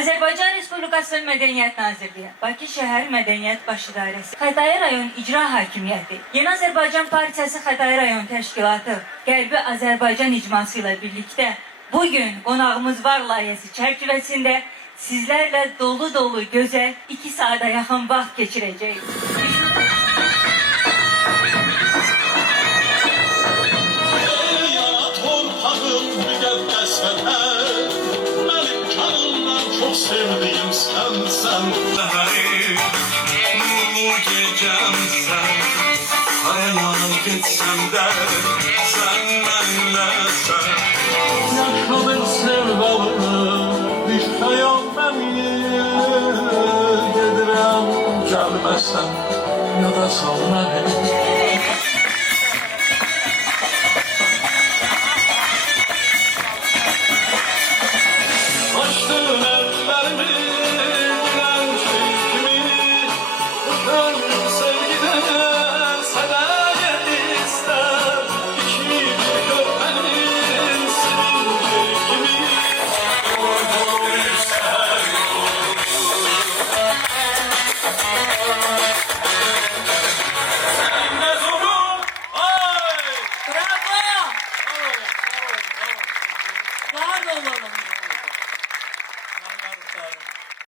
Azərbaycan Respublikasının Mədəniyyət Nazirliyi, Bakı Şəhər Mədəniyyət Baş İdarəsi, Xətai rayon İcra Hakimiyyəti, Yeni Azərbaycan Partiyası Xətai rayon təşkilatı, Qərbi Azərbaycan icması ilə birlikdə bugün qonağımız var layihəsi çərçivəsində sizlərlə dolu gözəl 2 saata yaxın vaxt keçirəcəyik. Çok sevdiğim sensen Hayır, nurlu gecemsen Hayal gitsem de sen benlesen Yaşadın sevdalım işte yok benim Gedirem gelmezsen ya da sal beni